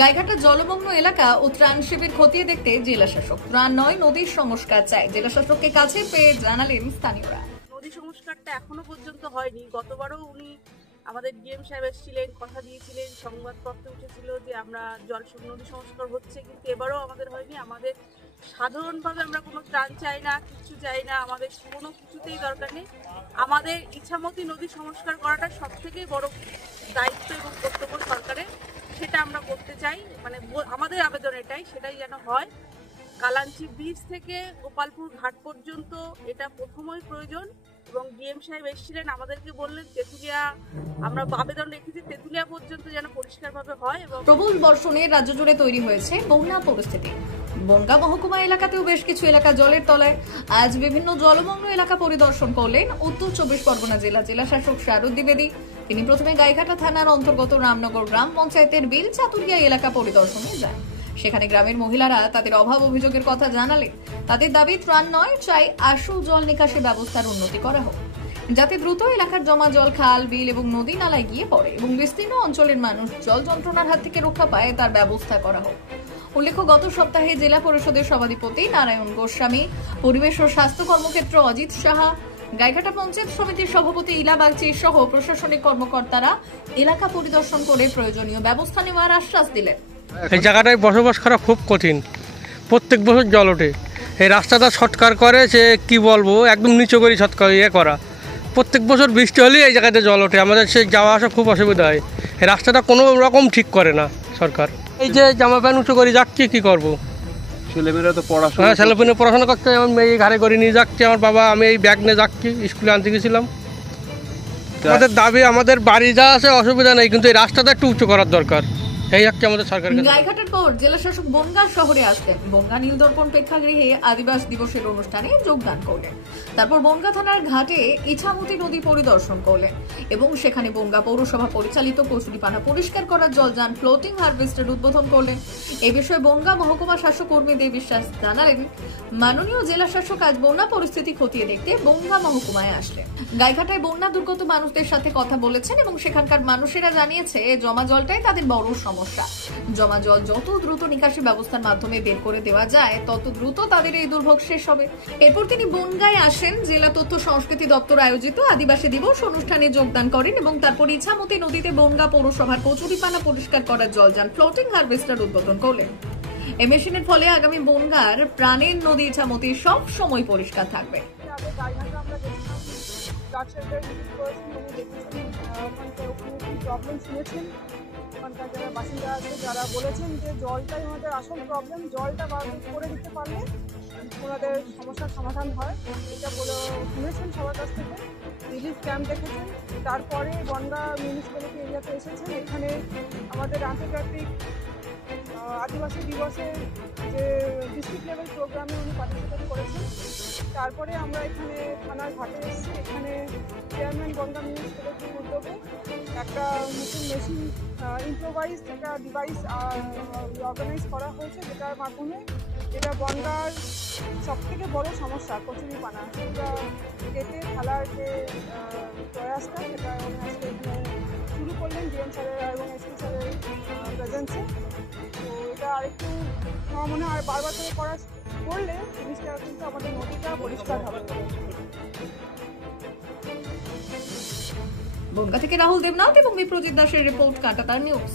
গাইঘাটার জলমগ্ন এলাকা ও ত্রাণ শিবির খতিয়ে দেখতে জেলা শাসক। ত্রাণ নয়, নদীর সংস্কার চায়। জেলা শাসককে কাছে পেয়ে জানালেন স্থানীয়রা। নদী সংস্কারটা এখনো পর্যন্ত হয়নি। গতবারও উনি আমাদের ডিএম সাহেব এসেছিলেন, কথা দিয়েছিলেন, সংবাদপত্রে উঠেছিল যে আমরা নদী সংস্কার হচ্ছে, কিন্তু এবারও আমাদের হয়নি। আমাদের সাধারণভাবে আমরা কোনো ত্রাণ চাই না, কিছু চাই না, আমাদের কোনো কিছুতেই দরকার নেই। আমাদের ইচ্ছামতি নদী সংস্কার করাটা সব থেকে বড় দায়িত্ব এবং কর্তব্য সরকারের, সেটা আমরা করতে চাই। মানে আমাদের আবেদন এটাই, সেটাই যেন হয়। কালাঞ্চি ব্রিজ থেকে গোপালপুর ঘাট পর্যন্ত এটা প্রথমই প্রয়োজন। এবং ডিএম সাহেব এসেছিলেন, আমাদেরকে বললেন তেঁতুলিয়া, আমরা আবেদন রেখেছি তেঁতুলিয়া পর্যন্ত যেন পরিষ্কারভাবে হয়। এবং প্রবল বর্ষণে রাজ্য জুড়ে তৈরি হয়েছে বন্যা পরিস্থিতি। বনগাঁ মহকুমা এলাকাতেও বেশ কিছু এলাকা জলের তলায়। আজ বিভিন্ন জলমগ্ন এলাকা পরিদর্শন করলেন উত্তর 24 পরগনা জেলা শাসক শারদ দ্বিবেদী। তিনি প্রথমে গাইঘাটা থানার অন্তর্গত রামনগর গ্রাম পঞ্চায়েতের বিল চাতুরিয়া এলাকা পরিদর্শনে যান। সেখানে গ্রামের মহিলারা তাদের অভাব অভিযোগের কথা জানালে তাদের দাবি ত্রাণ নয়, চাই আশু জল নিকাশি ব্যবস্থার উন্নতি করা হোক, যাতে দ্রুত এলাকার জমা জল খাল, বিল এবং নদী নালায় গিয়ে পড়ে এবং বিস্তীর্ণ অঞ্চলের মানুষ জল যন্ত্রণার হাত থেকে রক্ষা পায় তার ব্যবস্থা করা হোক। উল্লেখ্য, গত সপ্তাহে জেলা পরিষদের সভাধিপতি নারায়ণ গোস্বামী, পরিবেশ ও স্বাস্থ্য কর্মক্ষেত্র অজিত সাহা, গাইঘাটা পঞ্চায়েত সমিতির সভাপতি ইলা বাগচি সহ প্রশাসনিক কর্মকর্তারা এলাকা পরিদর্শন করে প্রয়োজনীয় ব্যবস্থা নেওয়ার আশ্বাস দিলেন। এই জায়গাটায় বসবাস করা খুব কঠিন, প্রত্যেক বছর জল ওঠে। এই রাস্তাটা শর্টকাট করে, সে কি বলবো, একদম নিচু করে শর্টকাট করা। প্রত্যেক বছর বৃষ্টি হলেই এই জায়গাতে জল ওঠে, আমাদের সে যাওয়া আসা খুব অসুবিধা হয়। এই রাস্তাটা কোনো রকম ঠিক করে না সরকার। এই যে জামা প্যান্ট উঁচু করে যাচ্ছি, কী করবো? ছেলেমেয়েরা তো পড়াশোনা, হ্যাঁ, ছেলেমেয়ে পড়াশোনা করতে, আমার মেয়ে ঘাড়ে করে নিয়ে যাচ্ছি, আমার বাবা, আমি এই ব্যাগ নিয়ে যাচ্ছি, স্কুলে আনতে গেছিলাম। আমাদের দাবি, আমাদের বাড়ি যা আছে অসুবিধা নেই, কিন্তু এই রাস্তাটা একটু উঁচু করার দরকার। এই হচ্ছে আমাদের সরকার। গাইঘাটার পর জেলা শাসক বনগাঁ শহরে আসলেন। বনগাঁ নীলদর্পণ প্রেক্ষাগৃহে আদিবাসী দিবসের অনুষ্ঠানে যোগদান করলেন। তারপর বনগাঁ থানার ঘাটে ইছামতি নদী পরিদর্শন করলেন এবং সেখানে বনগাঁ পৌরসভা পরিচালিত কচুরিপানা পরিষ্কার করার জলযান ফ্লোটিং হারভেস্টার উদ্বোধন করলেন। এই বিষয়ে বনগাঁ মহকুমা শাসক উর্মি দে বিশ্বাস জানালেন, মাননীয় জেলা শাসক আজ বন্যা পরিস্থিতি খতিয়ে দেখতে বনগাঁ মহকুমায় আসলেন। গাইঘাটায় বন্যা দুর্গত মানুষদের সাথে কথা বলেছেন এবং সেখানকার মানুষেরা জানিয়েছে জমা জলটাই তাদের বড় সমস্যা। জমা জল যত দ্রুত নিকাশি ব্যবস্থার মাধ্যমে বের করে দেওয়া যায় তত দ্রুত তাদের এই দুর্ভোগ শেষ হবে। এরপর তিনি বনগাঁয় আসেন, জেলা তথ্য সংস্কৃতি দপ্তর আয়োজিত আদিবাসী দিবস অনুষ্ঠানে যোগদান করেন এবং তারপর ইছামতি নদীতে বনগাঁ পৌরসভার কচুরিপানা পরিষ্কার করার জলযান ফ্লোটিং হারভেস্টার উদ্বোধন করলেন। এই মেশিনের ফলে আগামী বনগাঁর প্রাণের নদী ইছামতি সব সময় পরিষ্কার থাকবে। ওখানকার যারা বাসিন্দা আছে যারা বলেছেন যে জলটাই আমাদের আসল প্রবলেম, জলটা করে দিতে পারলে ওনাদের সমস্যার সমাধান হয়, এটা বলে শুনেছেন সবার কাছ থেকে। রিলিফ ক্যাম্প দেখেছেন, তারপরে বনগাঁ মিউনিসিপ্যালিটি এরিয়াতে এসেছেন। এখানে আমাদের আন্তর্জাতিক আদিবাসী দিবসের যে ডিস্ট্রিক্ট লেভেল প্রোগ্রামে উনি পার্টিসিপেট করেছেন। তারপরে আমরা এখানে থানার ঘাটে এসেছি। এখানে চেয়ারম্যান বনগাঁ মিউনিসিপ্যালিটির উদ্যোগে একটা নতুন মেশিন ইম্প্রোভাইজড একটা ডিভাইস অর্গানাইজ করা হয়েছে, যেটার মাধ্যমে এটা বনগাঁর সবথেকে বড় সমস্যা কচুরিপানা, সেটা কেটে ফেলার যে প্রয়াসটা, সেটা আজকে এখানে শুরু করলেন ডিএম স্যারের এবং এসপি স্যারের প্রেজেন্সে। তো এটা আরেকটু আমার মনে হয় বারবার করে করলে জিনিসটা কিন্তু আমাদের নদীটা পরিষ্কার হবে। বনগাঁ থেকে রাহুল দেবনাথ এবং বিপ্রজিৎ দাসের রিপোর্ট, কাঁটাতার নিউজ।